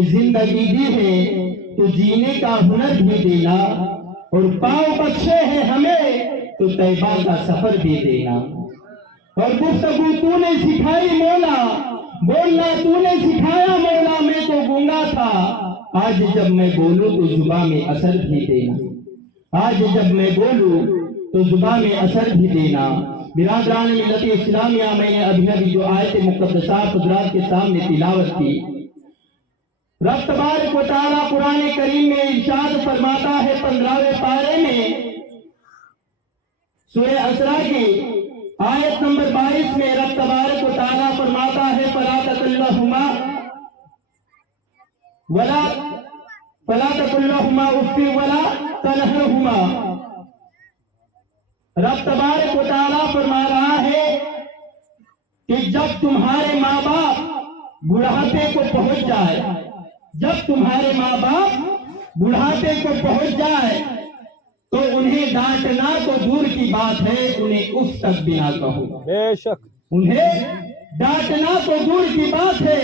کہ زندگی دی ہے تو جینے کا ہنر بھی دینا، اور پاؤں بخشے ہیں ہمیں تو طیبہ کا سفر بھی دینا۔ اور گفتگو تو نے سکھائی مولا، بولنا تو نے سکھایا مولا، میں تو گونگا تھا، آج جب میں بولوں تو زباں میں اثر بھی دینا، آج جب میں بولوں تو زباں میں اثر بھی دینا۔ برادران ملت اسلامیہ، میں نے ابھی جو آیت مقدسات حضرات کے سامنے تلاوت کی، رب تبارک و تعالیٰ قرآن کریم میں ارشاد فرماتا ہے 15ویں پارے میں سورہ اسراء کی آیت نمبر 22 میں رب تبارک و تعالیٰ فرماتا ہے فَلَا تَقُل لَهُمَا أُفٍّ وَلَا تَنْهَرْهُمَا۔ رب تبارک و تعالیٰ فرما رہا ہے کہ جب تمہارے ماں باپ بڑھاپے کو پہنچ جائے، جب تمہارے ماں باپ بڑھاپے کو پہنچ جائے تو انہیں ڈانٹنا تو دور کی بات ہے، انہیں اف تک بھی نہ کہو۔ بے شک انہیں ڈانٹنا تو دور کی بات ہے،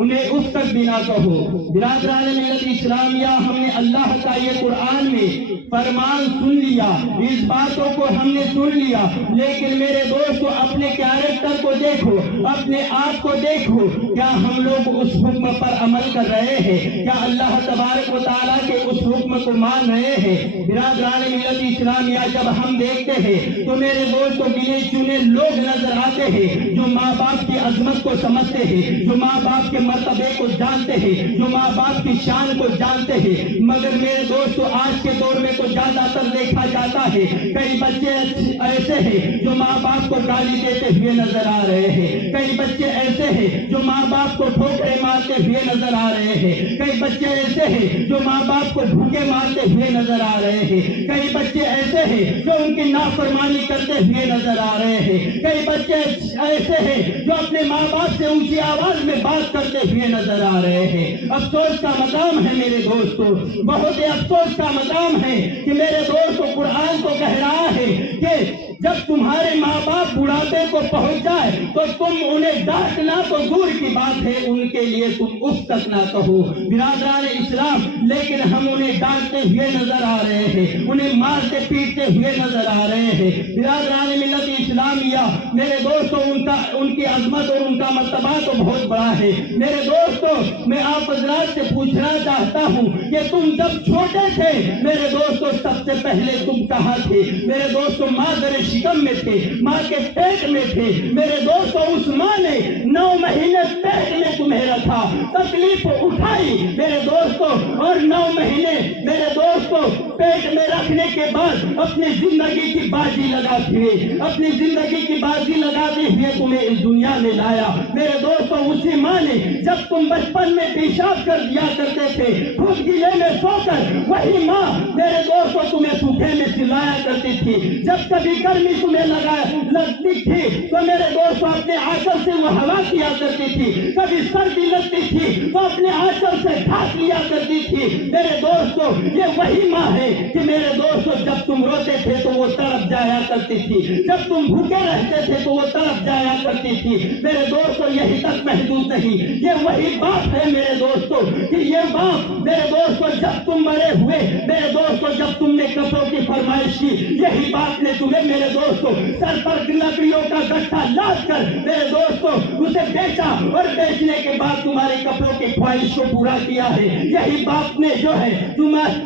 انہیں اف تک بھی نہ کہو۔ برادران ملت اسلامیہ، ہم نے اللہ کا یہ قرآن میں فرمان سن لیا، اس باتوں کو ہم نے سن لیا، لیکن میرے دوستو اپنے کیریکٹر کو دیکھو، اپنے آپ کو دیکھو، کیا ہم لوگ اس حکم پر عمل کر رہے ہیں؟ کیا اللہ تبارک و تعالیٰ کے اس حکم کو مان رہے ہیں؟ برادران ملت اسلامیہ، جب ہم دیکھتے ہیں تو میرے دوستو گنے چنے لوگ نظر آتے ہیں جو ماں باپ کی عظمت کو سمجھتے ہیں، جو ماں باپ کے مرتبے کو جانتے ہیں، جو ماں باپ کی شان کو جانتے ہیں، مگر میرے دوستو آج کے دور میں تو زیادہ تر دیکھا جاتا ہے کئی بچے ایسے ہیں جو ماں باپ کو گالی دیتے ہوئے نظر آ رہے ہیں، کئی بچے ایسے ہیں جو ماں باپ کو ٹھوکریں مارتے ہوئے نظر آ رہے ہیں، کئی بچے ایسے ہیں جو ماں باپ کو بھوکے مارتے ہوئے نظر آ رہے ہیں، کئی بچے ایسے ہیں جو ان کی نافرمانی کرتے ہوئے نظر آ رہے ہیں، کئی بچے ایسے ہیں جو اپنے ماں باپ سے اونچی آواز میں بات کرتے ہوئے نظر آ رہے ہیں۔ افسوس کا مقام ہے میرے دوستو، بہت ہی افسوس کا مقام ہے کہ میرے دوستو قرآن تو کہہ رہا ہے کہ جب تمہارے ماں باپ بڑھاپے کو پہنچ جائے تو تم انہیں ڈانٹنا تو دور کی بات ہے، ان کے لیے تم اف تک نہ کہو۔ برادران اسلام، لیکن ہم انہیں ڈانٹتے ہوئے نظر آ رہے ہیں، انہیں مارتے پیٹتے ہوئے نظر آ رہے ہیں۔ برادران ملت اسلامیہ، میرے دوستو ان کی عظمت اور ان کا مرتبہ تو بہت بڑا ہے۔ میرے دوستو، میں آپ حضرات سے پوچھنا چاہتا ہوں کہ تم جب چھوٹے تھے میرے دوستو سب سے پہلے تم کہاں تھے؟ میرے دوستو ماں در شکم میں تھے، ماں کے پیٹ میں تھے۔ میرے دوستو اس ماں نے 9 مہینے پیٹ میں تمہیں رکھا، تکلیف اٹھائی میرے دوستو، اور 9 مہینے میرے دوستو پیٹ میں رکھنے کے بعد اپنی زندگی کی بازی لگاتے ہوئے، اپنی زندگی کی بازی لگاتے ہوئے تمہیں اس دنیا میں لایا۔ میرے دوستو اسی ماں نے جب تم بچپن میں پیشاب کر دیا کرتے تھے خود گلے میں سو کر، وہی ماں میرے دوستو تمہیں سوکھے میں سلایا کرتی تھی۔ جب کبھی گرمی تمہیں لگتی تھی تو میرے دوستو اپنے آنچل سے وہ ہوا کیا کرتی تھی، کبھی سردی لگتی تھی تو اپنے آنچل سے ڈھانپ لیا کرتی تھی۔ میرے دوستو یہ وہی ماں ہے کہ میرے دوستو جب تم روتے تھے تو وہ تڑپ جایا کرتی تھی، جب تم بھوکے رہتے تھے تو وہ تڑپ جایا کرتی تھی۔ میرے دوستو یہی تک محدود نہیں، یہ وہی باپ ہے میرے دوستو کہ یہ باپ میرے دوستو جب تم بڑے ہوئے، میرے دوستو جب تم نے کپڑوں کی فرمائش کی، یہی باپ نے تمہیں میرے دوستو سر پر لکڑیوں کا گٹھا لاد کر میرے دوستو اسے بیچا، اور بیچنے کے بعد تمہارے کپڑوں کی خواہش کو پورا کیا ہے۔ یہی باپ نے جو ہے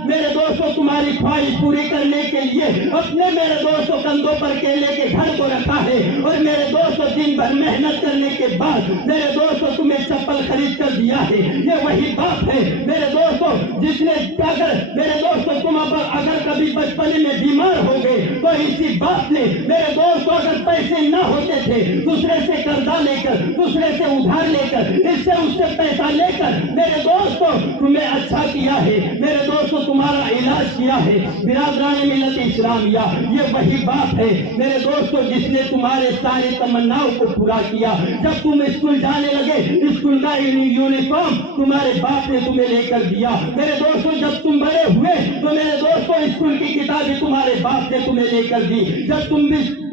میرے دوستو تمہاری خواہش پوری کرنے کے لیے اپنے میرے دوستو کندھوں پر کیلے کے گھر کو رکھا ہے، اور میرے دوستو دن بھر محنت کرنے کے بعد میرے دوستو تمہیں چپل خرید کر دیا ہے۔ یہ وہی باپ ہے میرے دوستو جس نے اگر میرے دوستو تم اگر کبھی بچپن میں بیمار ہو گئے تو اسی باپ نے میرے دوستو اگر پیسے نہ ہوتے تھے دوسرے سے قرضہ لے کر، دوسرے سے ادھار لے کر، اس سے پیسہ لے کر میرے دوستو تمہیں اچھا کیا ہے، میرے دوستو تمہارا علاج کیا ہے۔ برادران ملت اسلامیہ، یہ وہی باپ ہے میرے دوستو جس نے تمہارے سارے تمناؤں کو پورا کیا۔ جب تم اسکول جانے لگے، اسکول کا یونیفارم تمہارے باپ نے تمہیں لے کر دیا۔ میرے دوستو جب تم بڑے ہوئے تو میرے دوستو اسکول کی کتابیں تمہارے باپ نے تمہیں لے کر دی۔ جب تم بھی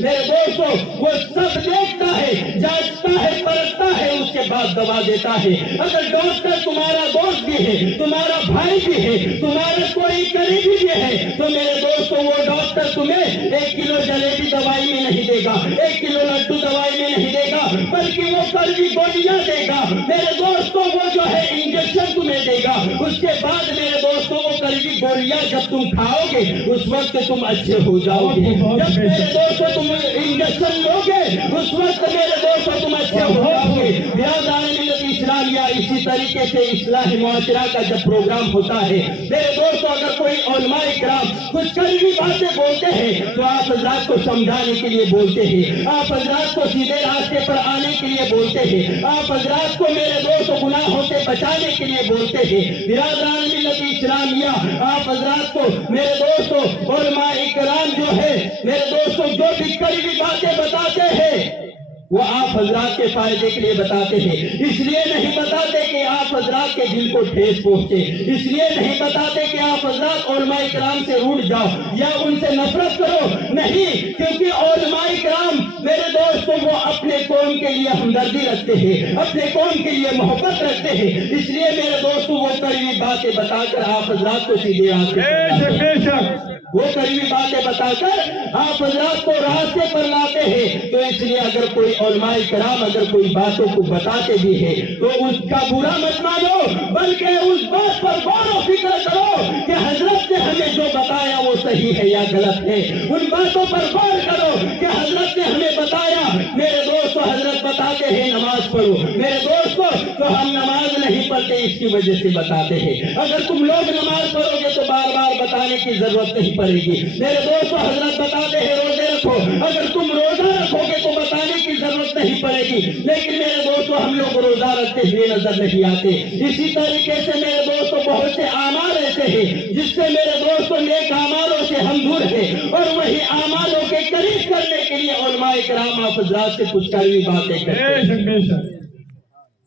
میرے دوستوں، وہ سب دیکھتا ہے، جانچتا ہے، پرکھتا ہے، اس کے بعد دوا دیتا ہے۔ اگر ڈاکٹر تمہارا دوست بھی ہے، تمہارا بھائی بھی ہے، تمہارا کوئی قریبی بھی ہے، تو میرے دوستوں وہ ڈاکٹر تمہیں 1 کلو جلیبی دوائی میں نہیں دے گا، 1 کلو لڈو دوائی میں نہیں دے گا، بلکہ وہ کڑوی گولیاں دے گا میرے دوستوں، وہ جو ہے انجیکشن تمہیں دے گا۔ اس کے بعد میرے دوستوں وہ کڑوی گولیاں جب تم کھاؤ گے اس وقت تم اچھے ہو جاؤ گے۔ جب میرے دوستوں تم انجیکشن لو گے اس وقت میرے دوستوں تم اچھے ہو جاؤ گے۔ برادران ملت اسلامیہ، اسی طریقے سے اصلاح معاشرہ کا جب پروگرام ہوتا ہے میرے دوستوں، اگر کوئی علماء کرام کچھ کڑوی باتیں بولتے ہیں تو آپ حضرات کو سمجھانے کے لیے بولتے ہیں، آپ حضرات کو سیدھے راستے پر آنے کے لیے بولتے ہیں، آپ حضرات کو میرے دوستوں گناہوں سے بچانے کے لیے بولتے ہیں۔ برادران ملت اسلامیہ، آپ حضرات کو میرے دوستوں علماء کرام جو ہے میرے دوستوں جو بھی کڑوی باتیں بتاتے ہیں وہ آپ حضرات کے فائدے کے لیے بتاتے ہیں، اس لیے نہیں بتاتے کہ آپ حضرات کے دل کو ٹھیس پہنچے، اس لیے نہیں بتاتے کہ آپ حضرات علماء کرام سے روٹھ جاؤ یا ان سے نفرت کرو، نہیں، کیونکہ علماء کرام میرے دوستوں وہ اپنے قوم کے لیے ہمدردی رکھتے ہیں، اپنے قوم کے لیے محبت رکھتے ہیں، اس لیے میرے دوستوں وہ کڑوی باتیں بتا کر آپ حضرات کو سیدھے راستے وہ کڑوی باتیں بتا کر آپ حضرات کو راستے پر لاتے ہیں۔ تو اس لیے اگر کوئی علماء کرام اگر کوئی باتوں کو بتاتے بھی ہے تو اس کا برا مت مانو، بلکہ اس بات پر غور و فکر کرو کہ حضرت نے ہمیں جو بتایا وہ صحیح ہے یا غلط ہے، ان باتوں پر غور کرو کہ حضرت نے ہمیں بتایا۔ میرے دوستو حضرت بتاتے ہیں نماز پڑھو، میرے دوستو تو ہم نماز نہیں پڑھتے اس کی وجہ سے بتاتے ہیں۔ اگر تم لوگ نماز پڑھو گے تو بار بار بتانے کی ضرورت نہیں پڑے گی۔ میرے دوستو حضرت بتاتے ہیں روزے رکھو، اگر تم روزہ رکھو گے تو بتانے کی ضرورت نہیں پڑے گی، لیکن میرے دوستو ہم لوگ روزہ رکھتے ہوئے نظر نہیں آتے۔ اسی طریقے سے میرے دوستو بہت سے اعمال ایسے ہیں جس سے میرے دوستو نیک اعمالوں سے ہم دور ہیں، اور وہی اعمالوں کے قریب کرنے کے لیے علماء کرام آپ حضرات سے کچھ کڑوی باتیں کرتے ہیں۔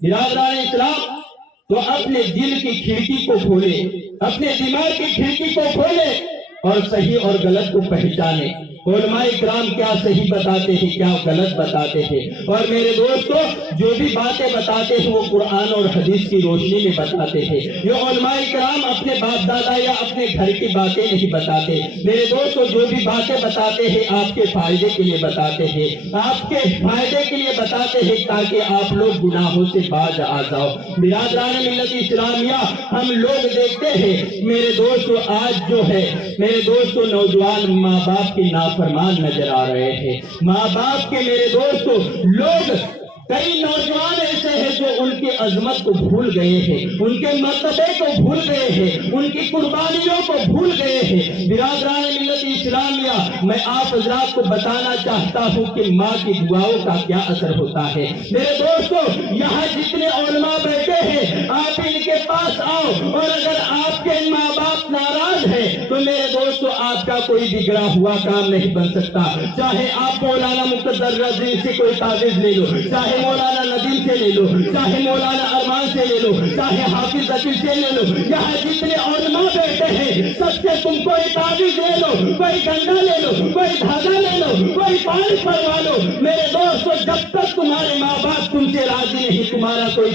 برادران اسلام، تو اپنے دل کی کھڑکی کو کھولے، اپنے دماغ کی کھڑکی کو کھولے اور صحیح اور غلط کو پہچانے۔ علماء کرام کیا صحیح بتاتے ہیں، کیا غلط بتاتے ہیں، اور میرے دوستو جو بھی باتیں بتاتے ہیں وہ قرآن اور حدیث کی روشنی میں بتاتے ہیں۔ یہ علماء کرام اپنے باپ دادا یا اپنے گھر کی باتیں نہیں بتاتے، میرے دوستو جو بھی باتیں بتاتے ہیں آپ کے فائدے کے لیے بتاتے ہیں، آپ کے فائدے کے لیے بتاتے ہیں تاکہ آپ لوگ گناہوں سے باز آ جاؤ۔ برادران ملت اسلامیہ، ہم لوگ دیکھتے ہیں میرے دوستو آج جو ہے میرے دوستو نوجوان ماں باپ کی فرمان نظر آ رہے ہیں، ماں باپ کے میرے دوستو لوگ کئی نوجوان ایسے ہیں جو ان کی عظمت کو بھول گئے ہیں، ان کے مرتبے کو بھول گئے ہیں، ان کی قربانیوں کو بھول گئے ہیں۔ برادران ملت اسلامیہ، میں آپ حضرات کو بتانا چاہتا ہوں کہ ماں کی دعاؤں کا کیا اثر ہوتا ہے۔ میرے دوستو یہاں جتنے علماء بیٹھے ہیں آپ ان کے پاس آؤ، اور اگر آپ کے ماں باپ ناراض ہیں تو میرے دوستو آپ کا کوئی بگڑا ہوا کام نہیں بن سکتا، چاہے آپ مولانا مقتدر رضوی سے کوئی تعویذ لے لو، چاہے مولانا ندیم سے لے لو، چاہے مولانا ارمان سے لے لو، چاہے حافظ ذکیر سے لے لو، یہاں جتنے علماء بیٹھے ہیں سب سے تم کوئی تعویذ لے لو، کوئی گنگا لے لو، کوئی دھاگا لے لو، کوئی پانی پڑوا لو، میرے دوستو جب تک تمہارے ماں باپ تم سے راضی نہیں تمہارا کوئی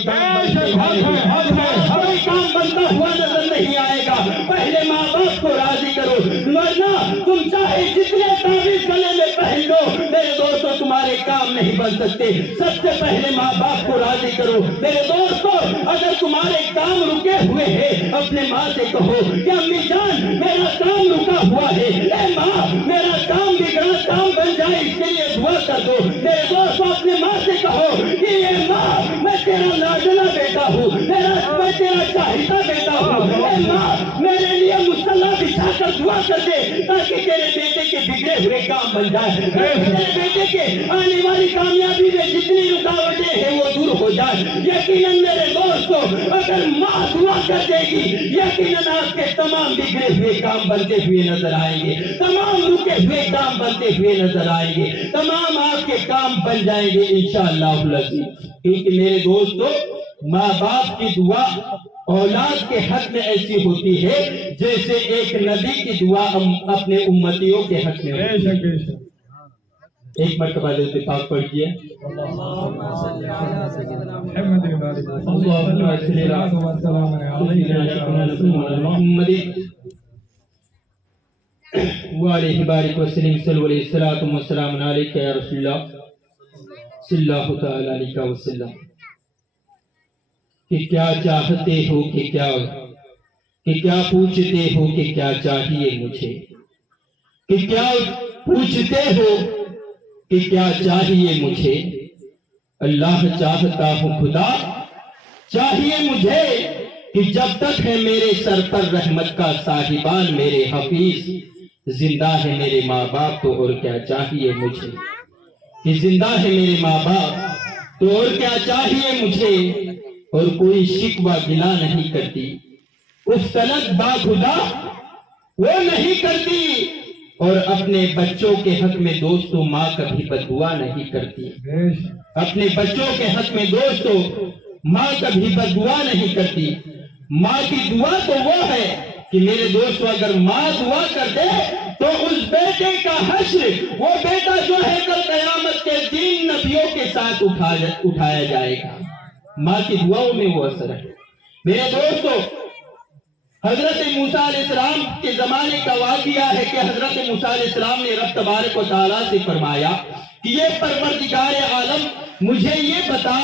کام بنتا ہوا نظر نہیں آئے گا۔ پہلے ماں باپ کو راضی کرو، ورنہ تم چاہے جتنے تعویذ گلے میں پہن لو میرے دوستو تمہارے کام نہیں بن سکتے۔ سب سے پہلے ماں باپ کو راضی کرو۔ میرے دوستو اگر تمہارے کام رکے ہوئے ہیں اپنے ماں سے کہو کہ امی جان میرا کام رکا ہوا ہے، اے ماں میرا کام بگڑا کام بن جائے اس کے لیے دعا کر دو۔ میرے دوستو اپنے ماں سے کہو کہ اے ماں میں تیرا لاڈلا بیٹا ہوں، میں تیرا چاہتا بیٹا ہوں، اے ماں میرے لیے مصلی بچھا کر دعا کر دے تاکہ تیرے بیٹے کے بگڑے ہوئے کام بن جائے، تیرے بیٹے کے آنے والی کامیابی میں جتنی رکاوٹیں ہیں وہ دور ہو جائے۔ یقیناً میرے دوستو اگر ماں دعا کر دے گی یقیناً آپ کے تمام بگڑے ہوئے کام بنتے ہوئے نظر آئیں گے، تمام رکے ہوئے کام بنتے ہوئے نظر آئیں گے، تمام آپ کے کام بن جائیں گے انشاءاللہ العزیز۔ کیونکہ میرے دوستو ماں باپ کی دعا اولاد کے حق میں ایسی ہوتی ہے جیسے ایک نبی کی دعا اپنے امتیوں کے حق میں ہوتی ہے۔ ایک مرتبہ درود پاک پڑھیے۔ وعلیہ بارک وسلم صلی اللہ علیہ وسلم علیکہ یا رسول اللہ صلی اللہ تعالی علیہ وسلم۔ کہ کیا چاہتے ہو کہ کیا پوچھتے ہو کہ کیا چاہیے مجھے، کہ کیا پوچھتے ہو کہ کیا چاہیے مجھے، اللہ چاہتا ہوں خدا چاہیے مجھے، کہ جب تک ہے میرے سر پر رحمت کا صاحبان میرے حفیظ، زندہ ہے میرے ماں باپ تو اور کیا چاہیے مجھے، کہ زندہ ہے میرے ماں باپ تو اور کیا چاہیے مجھے، اور کوئی شکوہ گلا نہیں کرتی، اس طلب با خدا وہ نہیں کرتی، اور اپنے بچوں کے حق میں دوستو ماں کبھی بددعا نہیں کرتی، اپنے بچوں کے حق میں دوستو ماں کبھی بددعا نہیں کرتی۔ ماں کی دعا تو وہ ہے کہ میرے دوستو اگر ماں دعا کر دے تو اس بیٹے کا حشر، وہ بیٹا جو ہے کل قیامت کے دن نبیوں کے ساتھ اٹھایا جائے گا۔ ماں کی دعاؤں میں وہ اثر ہے۔ میرے دوستو حضرت موسیٰ علیہ السلام کے زمانے کا واقعہ ہے کہ حضرت موسیٰ علیہ السلام نے رب تبارک و تعالیٰ سے فرمایا کہ یہ پروردگار عالم مجھے یہ بتا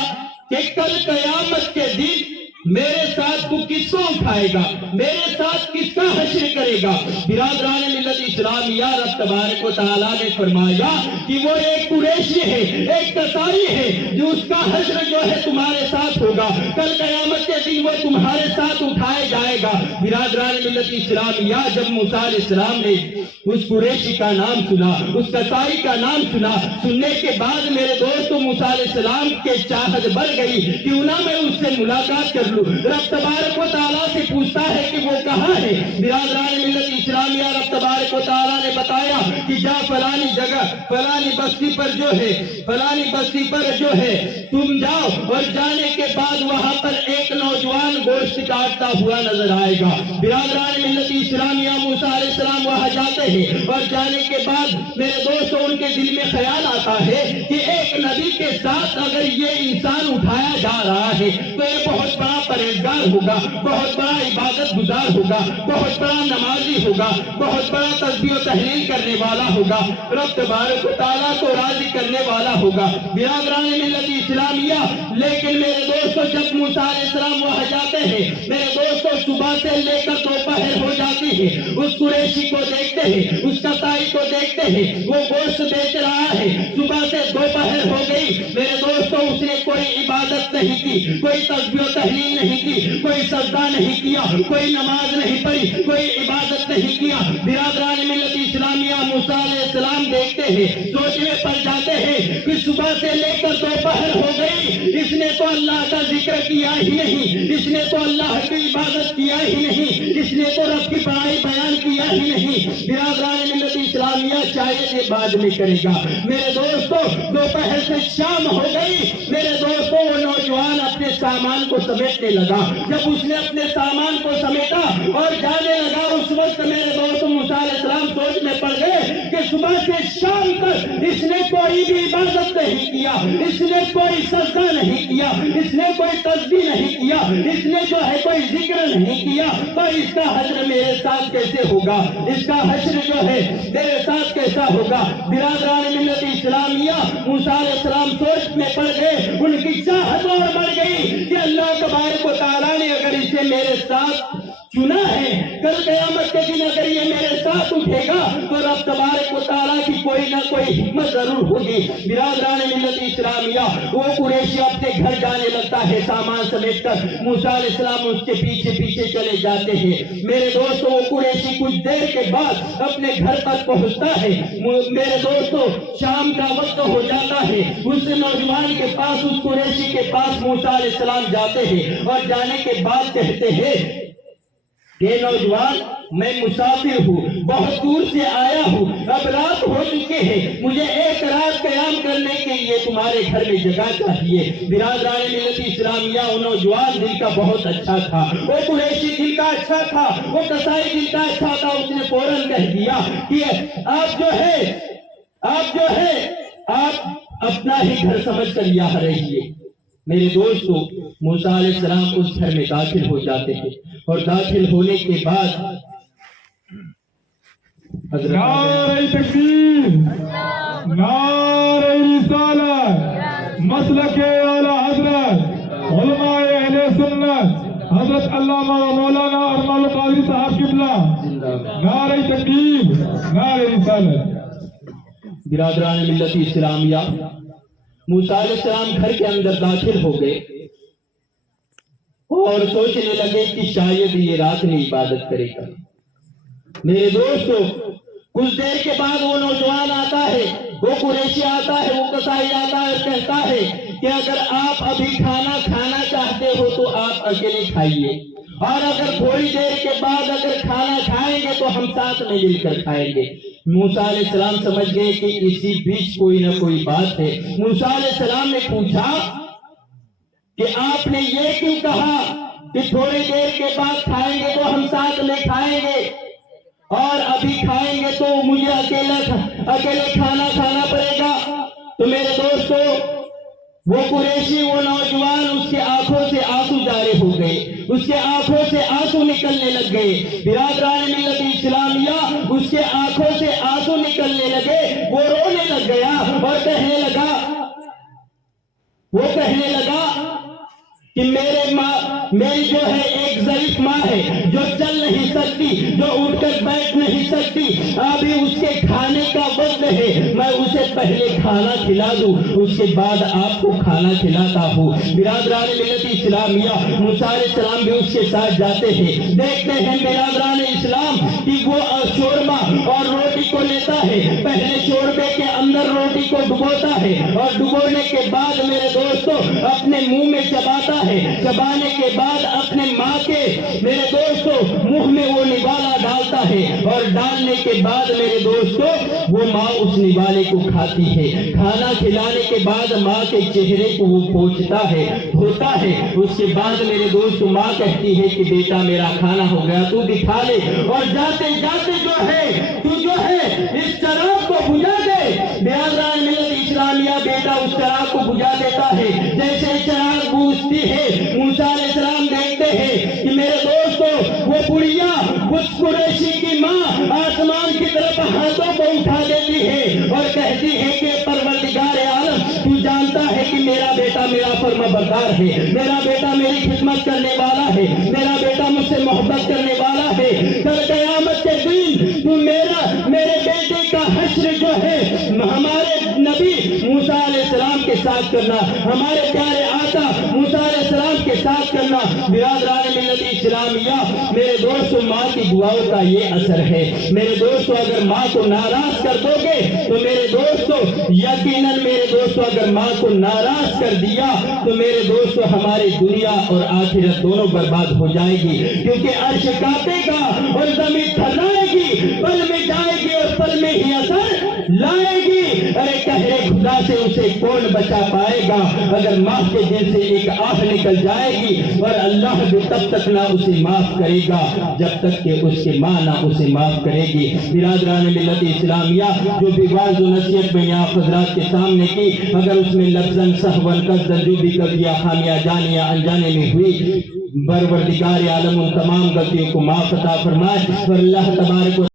کہ کل قیامت کے دن میرے ساتھ تو کس کو اٹھائے گا، میرے ساتھ کس کا حشر کرے گا۔ برادران ملت اسلامیہ رب تبارک و تعالیٰ نے فرمایا کہ وہ ایک قریشی ہے، ایک قصائی ہے، جو اس کا حشر جو ہے تمہارے ساتھ ہوگا، کل قیامت کے دن وہ تمہارے ساتھ اٹھائے جائے گا۔ برادران ملت اسلامیہ جب موسیٰ علیہ السلام نے اس قریشی کا نام سنا، اس قصائی کا نام سنا، سننے کے بعد میرے دوستو موسیٰ علیہ السلام کے چاہت بڑھ گئی کیوں نہ میں اس سے ملاقات کر لوں۔ رب تبارک و تعالیٰ سے پوچھتا ہے کہ وہ کہاں ہے۔ برادران ملت اسلامیہ رب تبارک و تعالیٰ نے بتایا کہ جا فلانی جگہ فلانی بستی پر جو ہے تم جاؤ، اور جانے کے بعد وہاں پر ایک نوجوان گوشت کاٹتا ہوا نظر آئے گا۔ برادران ملت اسلامیہ موسیٰ علیہ السلام وہاں جاتے ہیں، اور جانے کے بعد میرے دوستوں ان کے دل میں خیال آتا ہے کہ ایک نبی کے ساتھ اگر یہ انسان اٹھایا جا رہا ہے تو یہ بہت بڑا پرہیزگار ہوگا، بہت بڑا عبادت گزار ہوگا، بہت بڑا نمازی ہوگا، بہت بڑا تسبیح و تحلیل کرنے والا ہوگا، رب تبارک و تعالیٰ کو راضی کرنے والا ہوگا۔ برادران ملت اسلامیہ لیکن میرے دوستو جب موسیٰ علیہ السلام وہاں جاتے ہیں، میرے دوستو صبح سے لے کر دوپہر ہو جاتی ہے، اس قریشی کو دیکھتے ہیں، اس قصائی کو دیکھتے ہیں، وہ گوشت بیچ رہا ہے، صبح سے دوپہر ہو گئی، میرے دوستو اس نے کوئی عبادت نہیں کی، کوئی تسبیح و تحلیل نہیں کی، کوئی سجدہ نہیں کیا، کوئی نماز نہیں پڑھی، کوئی عبادت نہیں کیا۔ برادران ملت اسلامیہ موسیٰ علیہ السلام دیکھتے ہیں، سوچ میں پڑ جاتے ہیں کہ صبح سے لے کر دوپہر ہو گئی، اس نے تو اللہ کا ذکر کیا ہی نہیں، اس نے تو اللہ کی عبادت کیا ہی نہیں، اس نے تو رب کی بڑائی بیان کیا ہی نہیں۔ برادران ملت اسلامیہ شاید یہ بعد میں کرے گا۔ میرے دوستو دوپہر سے شام ہو گئی، میرے دوستو وہ نوجوان اپنے سامان کو سمیٹنے لگا۔ جب اس نے اپنے سامان کو سمیٹا اور جانے لگا، اس وقت میرے دوست موسیٰ علیہ السلام سوچ میں پڑ گئے کہ صبح سے شام تک اس نے کوئی بھی عبادت نہیں کیا، اس نے کوئی سجدہ نہیں کیا، اس نے کوئی تسبیح نہیں کیا، اس نے جو ہے کوئی ذکر نہیں کیا، تو اس کا حشر میرے ساتھ کیسے ہوگا، اس کا حشر جو ہے میرے ساتھ کیسا ہوگا۔ برادران ملت اسلامیہ موسیٰ علیہ السلام سوچ میں پڑ گئے، ان کی چاہت اور بڑھ گئی کہ اللہ تبارک و تعالیٰ نے اگر اسے میرے ساتھ چنا ہے، کل قیامت کے دن اگر یہ میرے ساتھ اٹھے گا تو رب تبارک و تعالیٰ کی کوئی نہ کوئی حکمت ضرور ہوگی۔ برادران ملت اسلامیہ وہ قریشی اپنے گھر جانے لگتا ہے سامان سمیٹ کر، موسیٰ علیہ السلام اس کے پیچھے پیچھے چلے جاتے ہیں۔ میرے دوستو وہ قریشی کچھ دیر کے بعد اپنے گھر پر پہنچتا ہے۔ میرے دوستو شام کا وقت ہو جاتا ہے، اس نوجوان کے پاس، اس قریشی کے پاس موسیٰ علیہ السلام جاتے ہیں، اور جانے کے بعد کہتے ہیں یہ نوجوان میں مسافر ہوں، بہت دور سے آیا ہوں، اب رات ہو چکے ہیں، مجھے ایک رات قیام کرنے کے لیے تمہارے گھر میں جگہ چاہیے۔ برادران ملت اسلامیہ، وہ نوجوان دل کا بہت اچھا تھا، وہ قریشی دل کا اچھا تھا، وہ قصائی دل کا اچھا تھا۔ اس نے فوراً کہہ دیا کہ آپ جو ہے آپ اپنا ہی گھر سمجھ کر یہاں رہیے۔ میرے دوستو، موسیٰ علیہ السلام اس گھر میں داخل ہو جاتے ہیں، اور داخل ہونے کے بعد نعرہ تکبیر، نعرہ رسالت، مسلک اعلی حضرت علماء اہل سنت حضرت علامہ و مولانا ارمل قاضی صاحب قبلہ، نعرہ تکبیر، نعرہ رسالت۔ برادران ملت اسلامیہ، موسیٰ علیہ السلام گھر کے اندر داخل ہو گئے اور سوچنے لگے کہ شاید یہ رات میں عبادت کرے گا۔ میرے دوستو، کچھ دیر کے بعد وہ نوجوان آتا ہے، وہ قریشی آتا ہے، وہ قصائی آتا ہے اور کہتا ہے کہ اگر آپ ابھی کھانا کھانا چاہتے ہو تو آپ اکیلے کھائیے، اور اگر تھوڑی دیر کے بعد اگر کھانا کھائیں گے تو ہم ساتھ میں مل کر کھائیں گے۔ موسیٰ علیہ السلام سمجھ گئے کہ اسی بیچ کوئی نہ کوئی بات ہے۔ موسیٰ علیہ السلام نے پوچھا کہ آپ نے یہ کیوں کہا کہ تھوڑی دیر کے بعد کھائیں گے تو ہم ساتھ میں کھائیں گے، اور ابھی کھائیں گے تو مجھے اکیلے کھانا کھانا پڑے گا؟ تو میرے دوستو، وہ قریشی، وہ نوجوان، اس کے آنکھوں سے آنسو جاری ہو گئے، اس کے آنکھوں سے آنسو نکلنے لگ گئے۔ برادران ملت اسلامیہ، اس کے آنکھوں سے آنسو نکلنے لگے، وہ رونے لگ گیا اور کہنے لگا کہ میری جو ہے ایک ضعیف ماں ہے، جو چل نہیں سکتی، جو اٹھ کر بیٹھ نہیں سکتی، ابھی اس کے کھانے کا وقت ہے، میں اسے پہلے کھانا کھلا دوں، اس کے بعد آپ کو کھانا کھلاتا ہوں۔ برادران ملت اسلامیہ، موسیٰ علیہ السلام بھی اس کے ساتھ جاتے ہیں، دیکھتے ہیں برادران اسلام کہ وہ شوربہ اور روٹی کو لیتا ہے، پہلے شوربے کے اندر روٹی کو ڈبوتا ہے، اور ڈبونے کے بعد میرے دوستو اپنے منہ میں چباتا ہے، چبانے کے بعد اپنے ماں کے میرے دوستو منہ میں وہ نوالا ڈالتا ہے، اور ڈالنے کے بعد میرے دوستو وہ ماں اس نوالے کو کھاتی ہے۔ کھانا کھلانے کے بعد ماں کے چہرے کو وہ پوچھتا ہے، دھوتا ہے، اس کے بعد میرے دوستو ماں کہتی ہے کہ بیٹا میرا کھانا ہو گیا، تو بھی کھا لے، اور جاتے جاتے جو ہے اس چراغ کو بجھا دے۔ برادران ملت اسلامیہ، بیٹا اس چراغ کو بجھا دیتا ہے، جیسے چراغ بجھتی ہے، موسیٰ علیہ السلام دیکھتے ہیں کہ میرے دوستو وہ بڑھیا، اس قریشی کی ماں آسمان کی طرف ہاتھوں کو اٹھا دیتی ہے اور کہتی ہے کہ پروردگار عالم، تو جانتا ہے کہ میرا بیٹا میرا فرما بردار ہے، میرا بیٹا میری خدمت کرنے والا ہے، میرا بیٹا مجھ سے محبت کرنے والا ہے، کل قیامت کے دن تو میرے بیٹے کا حشر جو ہے ہمارے نبی موسیٰ علیہ السلام کے ساتھ کرنا، ہمارے پیارے آقا موسیٰ علیہ السلام کے ساتھ کرنا۔ برادران ملت اسلامیہ، میرے دوستو ماں کی دعاؤں کا یہ اثر ہے۔ میرے دوستو اگر ماں کو ناراض کر دو گے تو میرے دوستو یقیناً میرے دوستو اگر ماں کو ناراض کر دیا تو میرے دوستو ہماری دنیا اور آخرت دونوں برباد ہو جائے گی، کیونکہ عرش کانپے گا اور زمین تھرائے گی، پل میں جائے گی اور پل میں ہی اثر لائے گی۔ ارے قہر خدا سے اسے کون بچا پائے گا؟ اگر ماں کے دل سے ایک آہ نکل جائے گی، اور اللہ بھی تب تک نہ اسے معاف کرے گا جب تک کہ اس کے ماں نہ اسے معاف کرے گی۔ برادران ملت اسلامیہ، جو بھی واعظ و نصیحت میں آپ حضرات کے سامنے کی، اگر اس میں لفظاً سہواً قصداً جو بھی کبھی خامیہ جانے یا انجانے میں ہوئی، پروردگار عالم ان تمام غلطیوں کو معاف عطا فرمائے، اور اللہ تبارک و